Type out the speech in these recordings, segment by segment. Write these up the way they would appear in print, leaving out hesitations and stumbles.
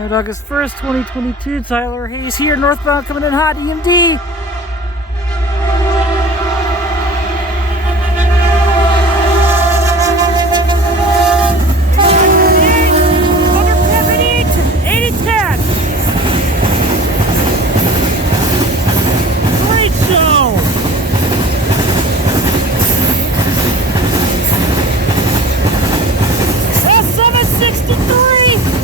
Alright, August 1st, 2022, Tyler Hayes here, northbound coming in hot, EMD. Great show! S763!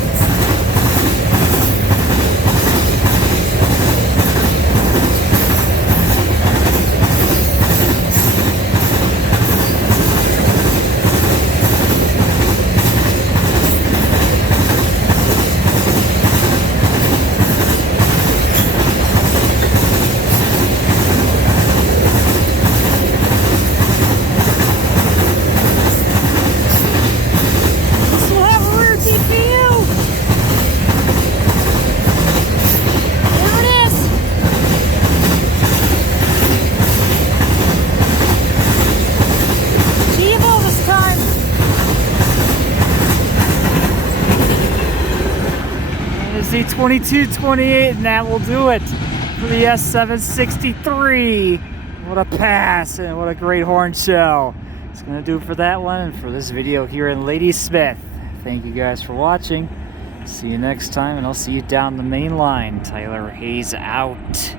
Z2228, and that will do it for the S763. What a pass and what a great horn show. It's gonna do it for that one and for this video here in Ladysmith. Thank you guys for watching. See you next time, and I'll see you down the main line. Tyler Hayes out.